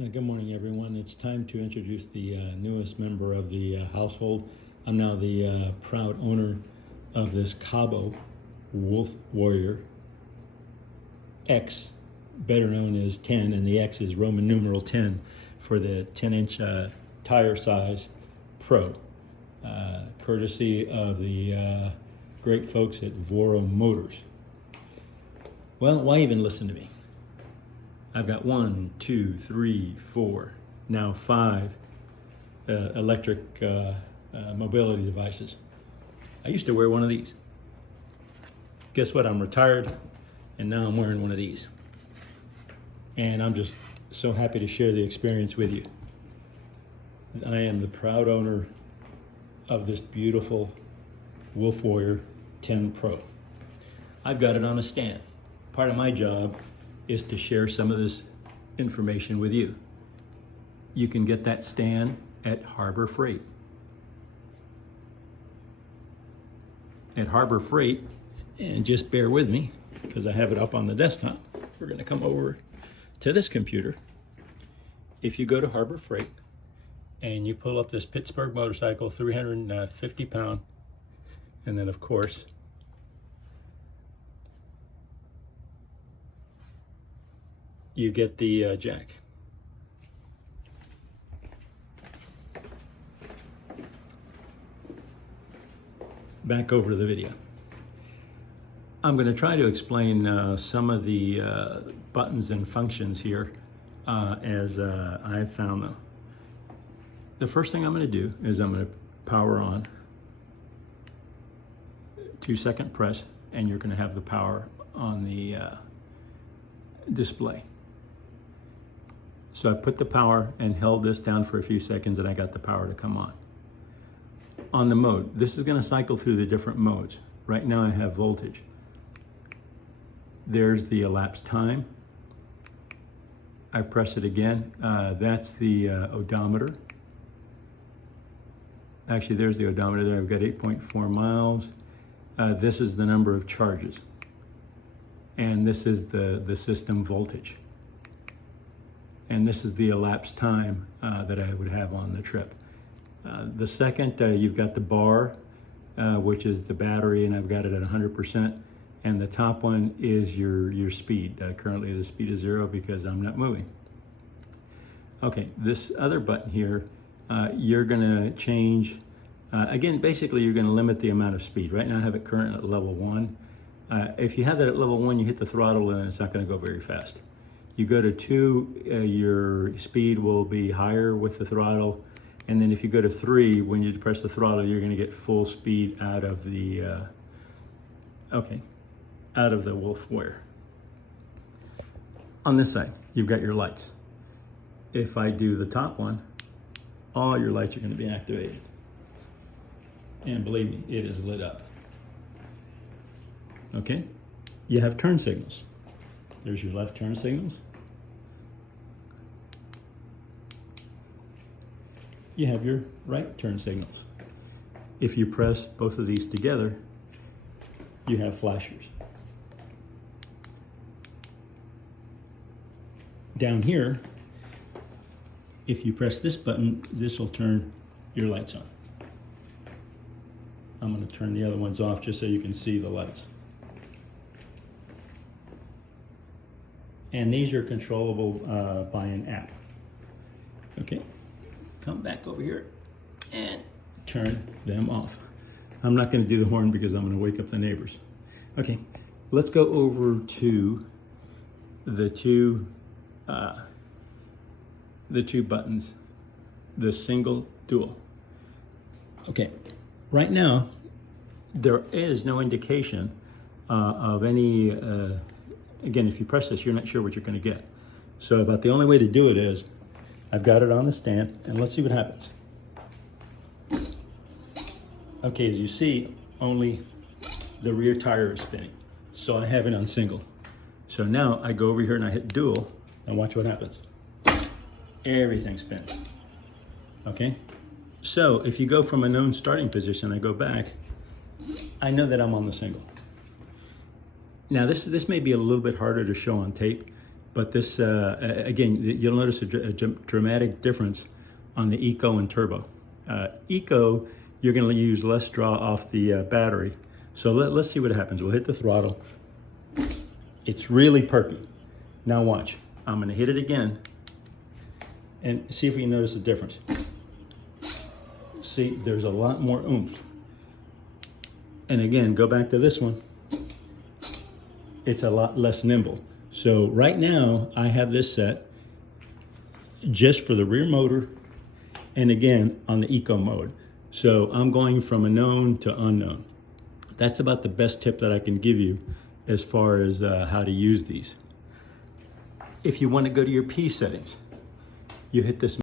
Good morning, everyone. It's time to introduce the newest member of the household. I'm now the proud owner of this Kaabo Wolf Warrior X, better known as 10, and the X is Roman numeral 10 for the 10-inch tire size Pro, courtesy of the great folks at Voro Motors. Well, why even listen to me? I've got 1, 2, 3, 4, now 5 electric mobility devices. I used to wear one of these. Guess what? I'm retired, and now I'm wearing one of these. And I'm just so happy to share the experience with you. I am the proud owner of this beautiful Wolf Warrior 10 Pro. I've got it on a stand. Part of my job is to share some of this information with you. You can get that stand at Harbor Freight. At Harbor Freight, and just bear with me because I have it up on the desktop. We're going to come over to this computer. If you go to Harbor Freight and you pull up this Pittsburgh motorcycle, 350 pound, and then of course you get the jack. Back over to the video. I'm going to try to explain some of the buttons and functions here as I've found them. The first thing I'm going to do is I'm going to power on, 2-second press, and you're going to have the power on the display. So I put the power and held this down for a few seconds, and I got the power to come on. On the mode, this is going to cycle through the different modes. Right now I have voltage. There's the elapsed time. I press it again. That's the odometer. Actually, there's the odometer there. I've got 8.4 miles. This is the number of charges. And this is the system voltage. And this is the elapsed time that I would have on the trip. The second, you've got the bar, which is the battery, and I've got it at 100%. And the top one is your speed. Currently the speed is 0 because I'm not moving. Okay, this other button here, you're gonna change, again, basically you're gonna limit the amount of speed. Right now I have it current at level 1. If you have that at level 1, you hit the throttle and it's not gonna go very fast. You go to 2, your speed will be higher with the throttle. And then if you go to 3, when you press the throttle, you're gonna get full speed out of the, out of the Wolf Warrior. On this side, you've got your lights. If I do the top one, all your lights are gonna be activated. And believe me, it is lit up. Okay, you have turn signals. There's your left turn signals. You have your right turn signals. If you press both of these together, you have flashers. Down here, if you press this button, this will turn your lights on. I'm going to turn the other ones off just so you can see the lights. And these are controllable by an app. Okay, come back over here and turn them off. I'm not going to do the horn because I'm going to wake up the neighbors. Okay, let's go over to the two buttons, the single, dual. Okay, right now there is no indication of any. Again, if you press this, you're not sure what you're going to get. So about the only way to do it is, I've got it on the stand, and let's see what happens. Okay, as you see, only the rear tire is spinning. So I have it on single. So now I go over here and I hit dual, and watch what happens. Everything spins. Okay? So if you go from a known starting position, I go back, I know that I'm on the single. Now this may be a little bit harder to show on tape, But this, again, you'll notice a dramatic difference on the Eco and Turbo. Eco, you're going to use less draw off the battery. So let's see what happens. We'll hit the throttle. It's really perky. Now watch. I'm going to hit it again and see if we can notice the difference. See, there's a lot more oomph. And again, go back to this one. It's a lot less nimble. So right now I have this set just for the rear motor and again on the Eco mode. So I'm going from a known to unknown. That's about the best tip that I can give you as far as how to use these. If you want to go to your P settings, you hit this